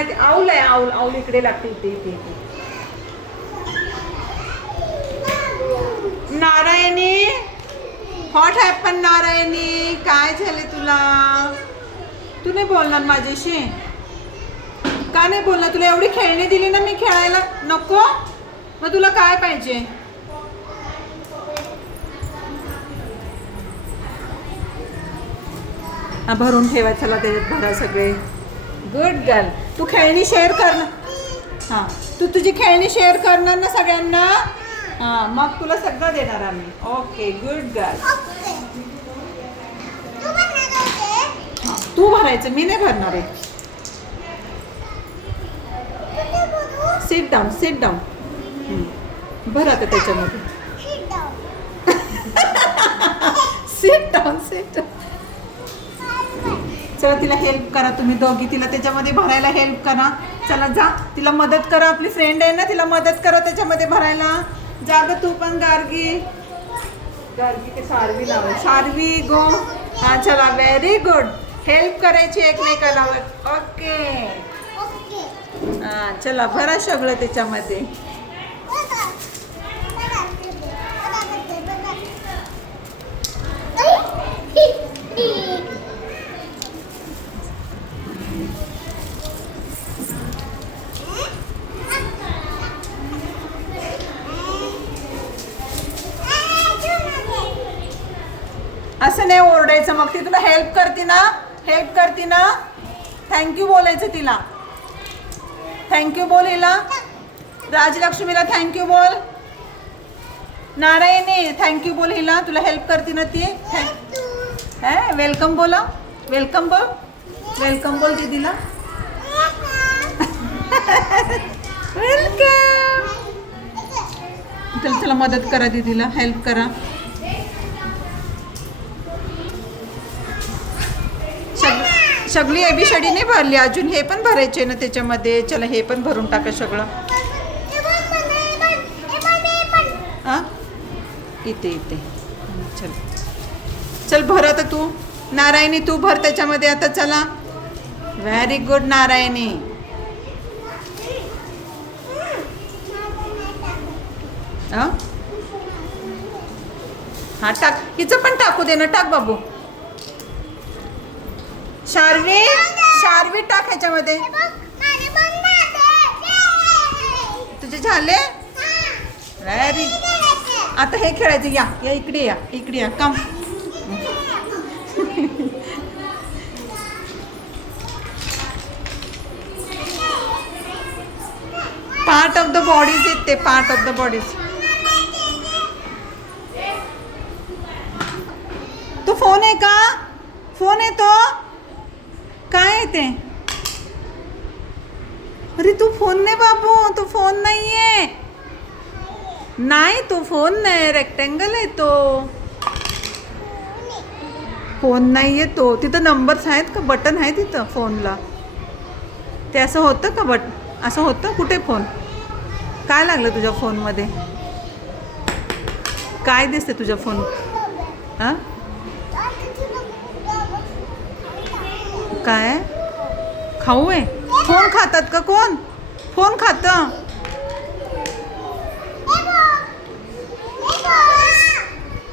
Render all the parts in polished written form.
माहिती आऊल आहे owl owl इकडे लागते इथे इथे इथे. नारायणी व्हॉट हॅपन नारायणी काय झाले तुला? तू नाही बोलणार माझ्याशी का नाही बोलणार? तुला एवढी खेळणी दिली ना मी खेळायला नको मग तुला काय पाहिजे? भरून ठेवा चला त्याच्यात भरा सगळे. Good girl. तू खेळणी शेअर कर ना. हां तू तुझी खेळणी शेअर करणार ना सगळ्यांना. हां मग तुला सगळं देणार आम्ही. Okay good girl. हां तू भरायचं मी नाही भरणार आहे. Sit down sit down. भर आता त्याच्यामध्ये. Sit down sit down. चला तिला हेल्प करा तुम्ही दोघी. तिला त्याच्यामध्ये भरायला हेल्प करा. चला जा तिला मदत करा. आपली फ्रेंड आहे ना तिला मदत करा त्याच्यामध्ये भरायला. जा ग तू पण गार्गी. गार्गी ते सारवी लावा. सारवी गो. हां चला व्हेरी गुड. हेल्प करायची एकमेकाला. ओके हां चला भरा सगळं त्याच्यामध्ये. असं नाही ओरडायचं. मग ती तुला हेल्प करते ना थँक्यू बोलायचं तिला. थँक्यू बोल हिला. राजलक्ष्मीला थँक्यू बोल. नारायणी थँक्यू बोल हिला. तुला हेल्प करते ना ती. वेलकम बोला. वेलकम बोल. वेलकम बोल दीदीला. वेलकम. चला मदत करा दीदीला. हेल्प करा. सगळी एबीसीडी नाही भरली अजून. हे पण भरायचे ना त्याच्यामध्ये. चला हे पण भरून टाका सगळं. हां इथे इथे. चल चल भर आता तू. नारायणी तू भर त्याच्यामध्ये आता. चला व्हेरी गुड नारायणी. हां टाक. हिचं पण टाकू दे ना. टाक बाबू. शार्वी शार्वी टाक ह्याच्यामध्ये. तुझे झाले व्हेरी. आता हे खेळायचं. या या इकडे या इकडे या. कम. पार्ट ऑफ द बॉडीज येते. Part of the bodies. तो फोन आहे का? फोन आहे तो काय आहे ते? अरे तू फोन नाही बाबू. तो फोन नाही आहे. नाही तो फोन नाही. रेक्टँगल आहे तो. फोन नाही आहे तो. तिथं नंबर्स आहेत का? बटन आहे तिथं फोनला. ते असं होतं का? असं होतं. कुठे फोन? काय लागलं तुझ्या फोनमध्ये? काय दिसते तुझ्या फोन? हां काय खाऊ आहे? फोन खातात का कोण? फोन खातं?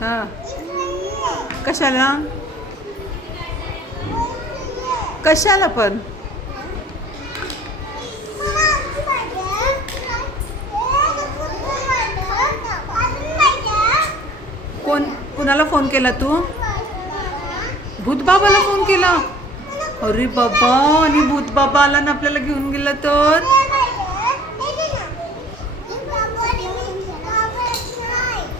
हां कशाला? कशाला पण? कुणाला फोन केला तू? भूतबाबाला फोन केला? अरे बाबा. आणि भूतबाबा आला ना आपल्याला घेऊन गेला तर?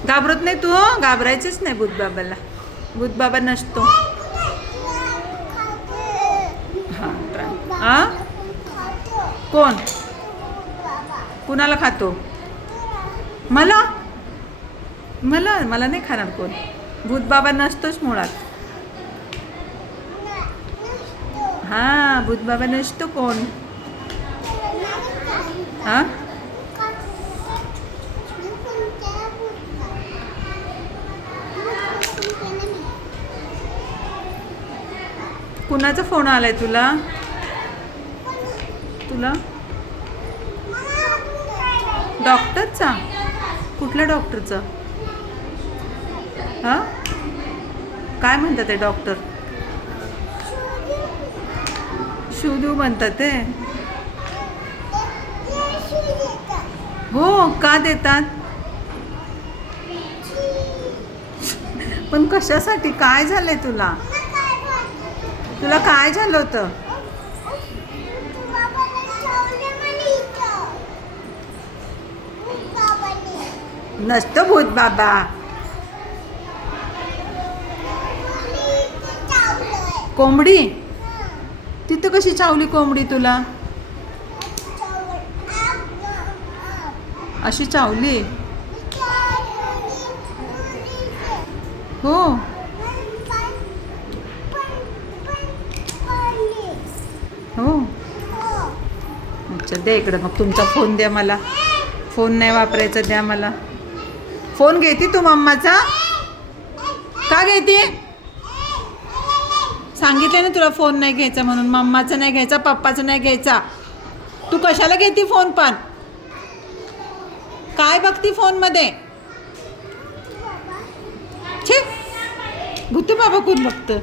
घाबरत नाही तू? घाबरायचंच नाही भूतबाबाला. भूतबाबा नसतो. हां कोण? कुणाला खातो? मला मला मला नाही खाणार कोण. भूतबाबा नसतोच मुळात. हां भूतबाबा नसतो कोण. हां कुणाचा फोन आलाय तुला? तुला? डॉक्टरचा? कुठल्या डॉक्टरचा? हां, काय म्हणतात ते डॉक्टर? शोधू म्हणतात ते. हो, का देतात? पण कशासाठी? काय झालंय तुला? तुला काय झालं होतं? नसतं भूत बाबा. कोंबडी? तिथं कशी चावली कोंबडी तुला? अशी चावली? हो. हो, अच्छा, द्या इकडं मग तुमचा फोन द्या मला. फोन नाही वापरायचा, द्या मला फोन. घेते तू मम्माचा? का घेते? सांगितलं ना तुला फोन नाही घ्यायचा म्हणून. मम्माचा नाही घ्यायचा, पप्पाचा नाही घ्यायचा. तू कशाला घेते फोन? पण काय बघती फोन मध्ये? छे, भूत बाबा कोण बघतं?